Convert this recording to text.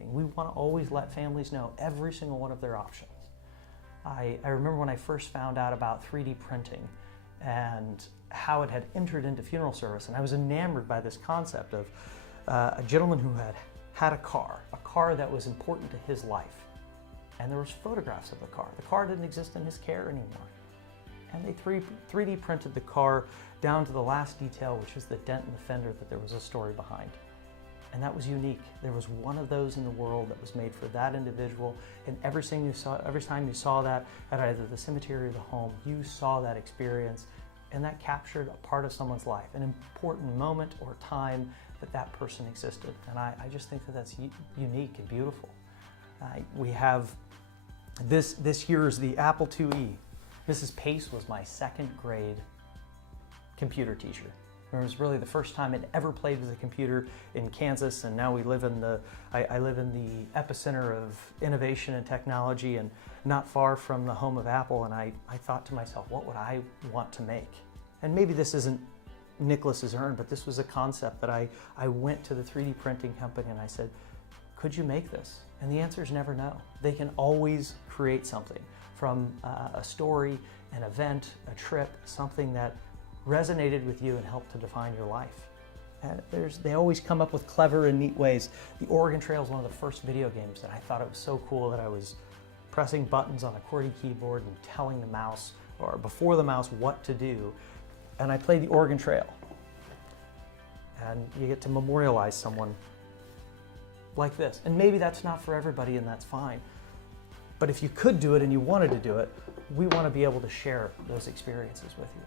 We want to always let families know every single one of their options. I remember when I first found out about 3D printing and how it had entered into funeral service, and I was enamored by this concept of a gentleman who had a car that was important to his life. And there was photographs of the car. The car didn't exist in his care anymore. And they 3D printed the car down to the last detail, which was the dent in the fender, that there was a story behind. And that was unique. There was one of those in the world that was made for that individual, and every time you saw that at either the cemetery or the home, you saw that experience, and that captured a part of someone's life, an important moment or time that that person existed. And I just think that that's unique and beautiful. We have this here is the Apple IIe. Mrs. Pace was my second grade computer teacher. It was really the first time I'd ever played with a computer in Kansas, and now we live in I live in the epicenter of innovation and technology, and not far from the home of Apple. And I thought to myself, what would I want to make? And maybe this isn't Nicholas's urn, but this was a concept that I went to the 3D printing company and I said, could you make this? And the answer is never no. They can always create something from a story, an event, a trip, something that resonated with you and helped to define your life. And they always come up with clever and neat ways. The Oregon Trail is one of the first video games that I thought it was so cool that I was pressing buttons on a QWERTY keyboard and telling the mouse, or before the mouse, what to do. And I played the Oregon Trail. And you get to memorialize someone like this. And maybe that's not for everybody, and that's fine. But if you could do it and you wanted to do it, we want to be able to share those experiences with you.